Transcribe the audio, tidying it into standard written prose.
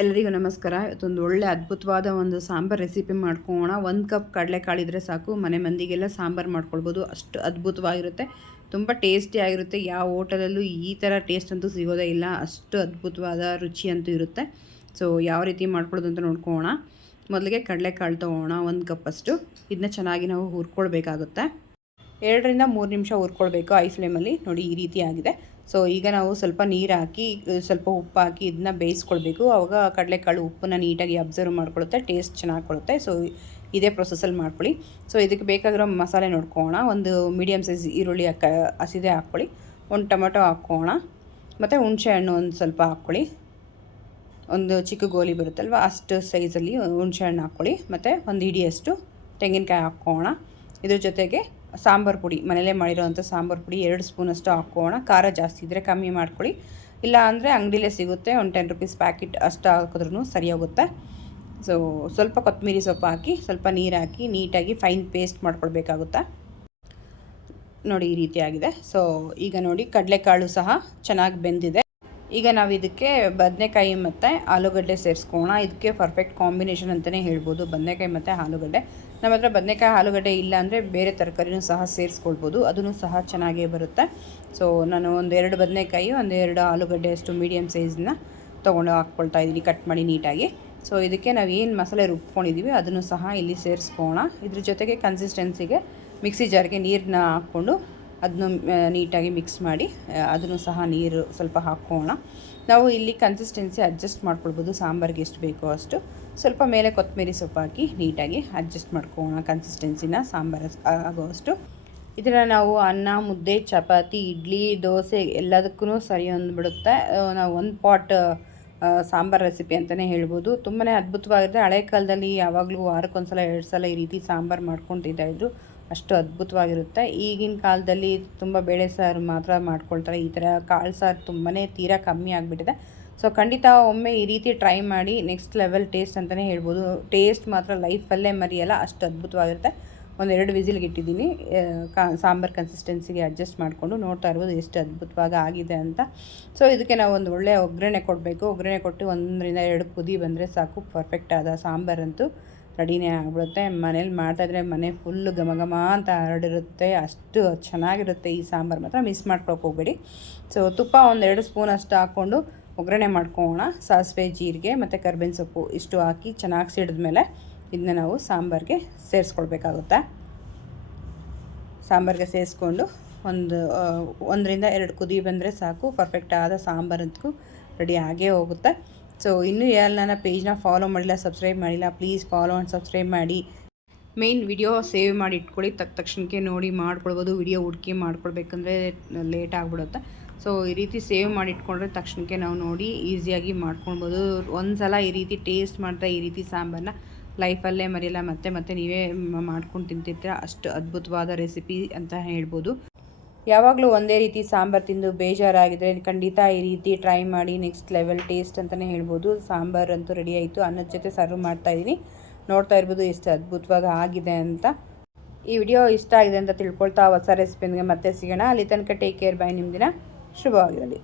ಎಲ್ಲರಿಗೂ ನಮಸ್ಕಾರ. ಇವತ್ತೊಂದು ಒಳ್ಳೆ ಅದ್ಭುತವಾದ ಒಂದು ಸಾಂಬಾರು ರೆಸಿಪಿ ಮಾಡ್ಕೊಳ್ಳೋಣ. 1 ಕಪ್ ಕಡಲೆಕಾಳಿದ್ರೆ ಸಾಕು, ಮನೆ ಮಂದಿಗೆಲ್ಲ ಸಾಂಬಾರು ಮಾಡ್ಕೊಳ್ಬೋದು. ಅಷ್ಟು ಅದ್ಭುತವಾಗಿರುತ್ತೆ, ತುಂಬ ಟೇಸ್ಟಿಯಾಗಿರುತ್ತೆ. ಯಾವ ಹೋಟೆಲಲ್ಲೂ ಈ ಥರ ಟೇಸ್ಟ್ ಅಂತೂ ಸಿಗೋದೇ ಇಲ್ಲ, ಅಷ್ಟು ಅದ್ಭುತವಾದ ರುಚಿ ಅಂತೂ ಇರುತ್ತೆ. ಸೊ ಯಾವ ರೀತಿ ಮಾಡ್ಕೊಳ್ಳೋದು ಅಂತ ನೋಡ್ಕೊಳ್ಳೋಣ. ಮೊದಲಿಗೆ ಕಡಲೆಕಾಳು ತೊಗೊಳ್ಳೋಣ, 1 ಕಪ್ಪಷ್ಟು. ಇದನ್ನ ಚೆನ್ನಾಗಿ ನಾವು ಹುರ್ಕೊಳ್ಬೇಕಾಗುತ್ತೆ. 2 ರಿಂದ 3 ನಿಮಿಷ ಹುರ್ಕೊಳ್ಬೇಕು ಐ ಫ್ಲೇಮಲ್ಲಿ. ನೋಡಿ ಈ ರೀತಿ ಆಗಿದೆ. ಸೊ ಈಗ ನಾವು ಸ್ವಲ್ಪ ನೀರು ಹಾಕಿ, ಸ್ವಲ್ಪ ಉಪ್ಪು ಹಾಕಿ ಇದನ್ನ ಬೇಯಿಸ್ಕೊಳ್ಬೇಕು. ಆವಾಗ ಕಡಲೆಕಾಳು ಉಪ್ಪನ್ನ ನೀಟಾಗಿ ಅಬ್ಸರ್ವ್ ಮಾಡ್ಕೊಳ್ಳುತ್ತೆ, ಟೇಸ್ಟ್ ಚೆನ್ನಾಗಿ ಕೊಡುತ್ತೆ. ಸೊ ಇದೇ ಪ್ರೊಸೆಸಲ್ಲಿ ಮಾಡ್ಕೊಳ್ಳಿ. ಸೊ ಇದಕ್ಕೆ ಬೇಕಾಗಿರೋ ಮಸಾಲೆ ನೋಡ್ಕೊಳ್ಳೋಣ. ಒಂದು ಮೀಡಿಯಮ್ ಸೈಜ್ ಈರುಳ್ಳಿ ಹಸಿದೆ ಹಾಕ್ಕೊಳ್ಳಿ, ಒಂದು ಟೊಮೆಟೊ ಹಾಕ್ಕೊಳ್ಳೋಣ, ಮತ್ತು ಹುಣಸೆ ಹಣ್ಣು ಒಂದು ಸ್ವಲ್ಪ ಹಾಕ್ಕೊಳ್ಳಿ. ಒಂದು ಚಿಕ್ಕ ಗೋಲಿ ಬರುತ್ತಲ್ವ ಅಷ್ಟು ಸೈಜಲ್ಲಿ ಹುಣಸೆ ಹಣ್ಣು ಹಾಕ್ಕೊಳ್ಳಿ, ಮತ್ತು ಒಂದು ಹಿಡಿಯಷ್ಟು ತೆಂಗಿನಕಾಯಿ ಹಾಕ್ಕೊಳ್ಳೋಣ. ಇದ್ರ ಜೊತೆಗೆ ಸಾಂಬಾರು ಪುಡಿ, ಮನೇಲೇ ಮಾಡಿರೋವಂಥ ಸಾಂಬಾರು ಪುಡಿ 2 ಸ್ಪೂನಷ್ಟು ಹಾಕ್ಕೊಳ್ಳೋಣ. ಖಾರ ಜಾಸ್ತಿ ಇದ್ದರೆ ಕಮ್ಮಿ ಮಾಡ್ಕೊಳ್ಳಿ, ಇಲ್ಲ ಅಂದರೆ ಅಂಗಡಿಲೇ ಸಿಗುತ್ತೆ, ಒಂದು 10 ರೂಪೀಸ್ ಪ್ಯಾಕೆಟ್ ಅಷ್ಟು ಹಾಕಿದ್ರೂ ಸರಿ ಹೋಗುತ್ತೆ. ಸೊ ಸ್ವಲ್ಪ ಕೊತ್ತಂಬರಿ ಸೊಪ್ಪು ಹಾಕಿ, ಸ್ವಲ್ಪ ನೀರು ಹಾಕಿ ನೀಟಾಗಿ ಫೈನ್ ಪೇಸ್ಟ್ ಮಾಡ್ಕೊಳ್ಬೇಕಾಗುತ್ತೆ. ನೋಡಿ ಈ ರೀತಿ ಆಗಿದೆ. ಸೊ ಈಗ ನೋಡಿ ಕಡಲೆಕಾಳು ಸಹ ಚೆನ್ನಾಗಿ ಬೆಂದಿದೆ. ಈಗ ನಾವು ಇದಕ್ಕೆ ಬದನೆಕಾಯಿ ಮತ್ತು ಆಲೂಗಡ್ಡೆ ಸೇರಿಸ್ಕೊಳ್ಳೋಣ. ಇದಕ್ಕೆ ಪರ್ಫೆಕ್ಟ್ ಕಾಂಬಿನೇಷನ್ ಅಂತಲೇ ಹೇಳ್ಬೋದು, ಬದನೆಕಾಯಿ ಮತ್ತು ಆಲೂಗಡ್ಡೆ. ನಮ್ಮ ಹತ್ರ ಬದನೆಕಾಯಿ ಆಲೂಗಡ್ಡೆ ಇಲ್ಲ ಅಂದರೆ ಬೇರೆ ತರಕಾರಿನೂ ಸಹ ಸೇರಿಸ್ಕೊಳ್ಬೋದು, ಅದೂ ಸಹ ಚೆನ್ನಾಗೇ ಬರುತ್ತೆ. ಸೊ ನಾನು 1-2 ಬದನೆಕಾಯಿ, 1-2 ಆಲೂಗಡ್ಡೆ ಅಷ್ಟು ಮೀಡಿಯಮ್ ಸೈಜನ್ನ ತೊಗೊಂಡು ಹಾಕ್ಕೊಳ್ತಾ ಇದ್ದೀನಿ, ಕಟ್ ಮಾಡಿ ನೀಟಾಗಿ. ಸೊ ಇದಕ್ಕೆ ನಾವು ಏನು ಮಸಾಲೆ ರುಬ್ಕೊಂಡಿದ್ದೀವಿ ಅದನ್ನು ಸಹ ಇಲ್ಲಿ ಸೇರಿಸ್ಕೊಳ್ಳೋಣ. ಇದ್ರ ಜೊತೆಗೆ ಕನ್ಸಿಸ್ಟೆನ್ಸಿಗೆ ಮಿಕ್ಸಿ ಜಾರ್ಗೆ ನೀರನ್ನ ಹಾಕ್ಕೊಂಡು ಅದನ್ನು ನೀಟಾಗಿ ಮಿಕ್ಸ್ ಮಾಡಿ, ಅದನ್ನು ಸಹ ನೀರು ಸ್ವಲ್ಪ ಹಾಕ್ಕೊಳ್ಳೋಣ. ನಾವು ಇಲ್ಲಿ ಕನ್ಸಿಸ್ಟೆನ್ಸಿ ಅಡ್ಜಸ್ಟ್ ಮಾಡ್ಕೊಳ್ಬೋದು, ಸಾಂಬಾರಿಗೆ ಎಷ್ಟು ಬೇಕೋ ಅಷ್ಟು. ಸ್ವಲ್ಪ ಮೇಲೆ ಕೊತ್ತಂಬರಿ ಸೊಪ್ಪು ಹಾಕಿ ನೀಟಾಗಿ ಅಡ್ಜಸ್ಟ್ ಮಾಡ್ಕೊಳ್ಳೋಣ ಕನ್ಸಿಸ್ಟೆನ್ಸಿನ, ಸಾಂಬಾರು ಆಗೋವಷ್ಟು. ಇದನ್ನು ನಾವು ಅನ್ನ, ಮುದ್ದೆ, ಚಪಾತಿ, ಇಡ್ಲಿ, ದೋಸೆ ಎಲ್ಲದಕ್ಕೂ ಸರಿ ಹೊಂದ್ಬಿಡುತ್ತೆ. ನಾವು 1 ಪಾಟ್ ಸಾಂಬಾರು ರೆಸಿಪಿ ಅಂತಲೇ ಹೇಳ್ಬೋದು. ತುಂಬಾ ಅದ್ಭುತವಾಗಿದೆ. ಹಳೆ ಕಾಲದಲ್ಲಿ ಯಾವಾಗಲೂ ವಾರಕ್ಕೊಂದ್ಸಲ 2 ಸಲ ಈ ರೀತಿ ಸಾಂಬಾರು ಮಾಡ್ಕೊಂಡು ತಿಂತಾಯಿದ್ರು, ಅಷ್ಟು ಅದ್ಭುತವಾಗಿರುತ್ತೆ. ಈಗಿನ ಕಾಲದಲ್ಲಿ ತುಂಬ ಬೇಳೆ ಸಾರು ಮಾತ್ರ ಮಾಡ್ಕೊಳ್ತಾರೆ, ಈ ಥರ ಕಾಳು ಸಾರು ತುಂಬಾ ತೀರಾ ಕಮ್ಮಿ ಆಗಿಬಿಟ್ಟಿದೆ. ಸೊ ಖಂಡಿತ ಒಮ್ಮೆ ಈ ರೀತಿ ಟ್ರೈ ಮಾಡಿ, ನೆಕ್ಸ್ಟ್ ಲೆವೆಲ್ ಟೇಸ್ಟ್ ಅಂತಲೇ ಹೇಳ್ಬೋದು. ಟೇಸ್ಟ್ ಮಾತ್ರ ಲೈಫಲ್ಲೇ ಮರೆಯಲ್ಲ, ಅಷ್ಟು ಅದ್ಭುತವಾಗಿರುತ್ತೆ. 1-2 ವಿಸಿಲ್ಗೆ ಇಟ್ಟಿದ್ದೀನಿ. ಸಾಂಬಾರು ಕನ್ಸಿಸ್ಟೆನ್ಸಿಗೆ ಅಡ್ಜಸ್ಟ್ ಮಾಡಿಕೊಂಡು ನೋಡ್ತಾ ಇರ್ಬೋದು ಎಷ್ಟು ಅದ್ಭುತವಾಗಿ ಆಗಿದೆ ಅಂತ. ಸೊ ಇದಕ್ಕೆ ನಾವು ಒಂದು ಒಳ್ಳೆಯ ಒಗ್ಗರಣೆ ಕೊಡಬೇಕು. ಒಗ್ಗರಣೆ ಕೊಟ್ಟು 1 ರಿಂದ 2 ಕುದಿ ಬಂದರೆ ಸಾಕು, ಪರ್ಫೆಕ್ಟ್ ಆದ ಸಾಂಬಾರಂತೂ ರೆಡಿನೇ ಆಗಿಬಿಡುತ್ತೆ. ಮನೇಲಿ ಮಾಡ್ತಾಯಿದ್ರೆ ಮನೆ ಫುಲ್ಲು ಘಮ ಘಮ ಅಂತ ಹರಡಿರುತ್ತೆ, ಅಷ್ಟು ಚೆನ್ನಾಗಿರುತ್ತೆ ಈ ಸಾಂಬಾರು. ಮಾತ್ರ ಮಿಸ್ ಮಾಡ್ಕೊಳಕ್ಕೆ ಹೋಗಬೇಡಿ. ಸೊ ತುಪ್ಪ 1-2 ಸ್ಪೂನ್ ಅಷ್ಟು ಹಾಕ್ಕೊಂಡು ಒಗ್ಗರಣೆ ಮಾಡ್ಕೊಳ್ಳೋಣ. ಸಾಸಿವೆ, ಜೀರಿಗೆ ಮತ್ತು ಕರ್ಬೇವಿನ ಸೊಪ್ಪು ಇಷ್ಟು ಹಾಕಿ ಚೆನ್ನಾಗಿ ಸಿಡಿದ್ಮೇಲೆ ಇದನ್ನ ನಾವು ಸಾಂಬಾರಿಗೆ ಸೇರಿಸ್ಕೊಳ್ಬೇಕಾಗುತ್ತೆ. ಸಾಂಬಾರಿಗೆ ಸೇರಿಸ್ಕೊಂಡು 1 ರಿಂದ 2 ಕುದಿ ಬಂದರೆ ಸಾಕು, ಪರ್ಫೆಕ್ಟ್ ಆದ ಸಾಂಬಾರಂತೂ ರೆಡಿ ಆಗೇ ಹೋಗುತ್ತೆ. ಸೊ ಇನ್ನೂ ಯಾರು ನನ್ನ ಪೇಜ್ನ ಫಾಲೋ ಮಾಡಿಲ್ಲ, ಸಬ್ಸ್ಕ್ರೈಬ್ ಮಾಡಿಲ್ಲ, ಪ್ಲೀಸ್ ಫಾಲೋ ಆ್ಯಂಡ್ ಸಬ್ಸ್ಕ್ರೈಬ್ ಮಾಡಿ. ಮೇನ್ ವಿಡಿಯೋ ಸೇವ್ ಮಾಡಿ ಇಟ್ಕೊಳ್ಳಿ, ತಕ್ಷಣಕ್ಕೆ ನೋಡಿ ಮಾಡ್ಕೊಳ್ಬೋದು. ವಿಡಿಯೋ ಹುಡುಕಿ ಮಾಡ್ಕೊಳ್ಬೇಕಂದ್ರೆ ಲೇಟ್ ಆಗಿಬಿಡುತ್ತೆ. ಸೊ ಈ ರೀತಿ ಸೇವ್ ಮಾಡಿ ಇಟ್ಕೊಂಡ್ರೆ ತಕ್ಷಣಕ್ಕೆ ನಾವು ನೋಡಿ ಈಸಿಯಾಗಿ ಮಾಡ್ಕೊಳ್ಬೋದು. ಒಂದು ಸಲ ಈ ರೀತಿ ಟೇಸ್ಟ್ ಮಾಡಿದ್ರೆ ಈ ರೀತಿ ಸಾಂಬಾರನ್ನ ಲೈಫಲ್ಲೇ ಮರೆಯಲ್ಲ, ಮತ್ತೆ ನೀವೇ ಮಾಡ್ಕೊಂಡು ತಿಂತಿರ್ತೀರ. ಅಷ್ಟು ಅದ್ಭುತವಾದ ರೆಸಿಪಿ ಅಂತ ಹೇಳ್ಬೋದು. ಯಾವಾಗಲೂ ಒಂದೇ ರೀತಿ ಸಾಂಬಾರು ತಿಂದು ಬೇಜಾರಾಗಿದ್ದರೆ ಖಂಡಿತ ಈ ರೀತಿ ಟ್ರೈ ಮಾಡಿ, ನೆಕ್ಸ್ಟ್ ಲೆವೆಲ್ ಟೇಸ್ಟ್ ಅಂತಲೇ ಹೇಳ್ಬೋದು. ಸಾಂಬಾರು ಅಂತೂ ರೆಡಿ ಆಯಿತು. ಅನ್ನದ ಜೊತೆ ಸರ್ವ್ ಮಾಡ್ತಾಯಿದ್ದೀನಿ, ನೋಡ್ತಾ ಇರ್ಬೋದು ಎಷ್ಟು ಅದ್ಭುತವಾಗಿ ಆಗಿದೆ ಅಂತ. ಈ ವಿಡಿಯೋ ಇಷ್ಟ ಆಗಿದೆ ಅಂತ ತಿಳ್ಕೊಳ್ತಾ ಹೊಸ ರೆಸಿಪಿಗೆ ಮತ್ತೆ ಸಿಗೋಣ. ಅಲ್ಲಿ ತನಕ ಟೇಕ್ ಕೇರ್, ಬೈ. ನಿಮ್ಮ ದಿನ ಶುಭವಾಗಿರಲಿ.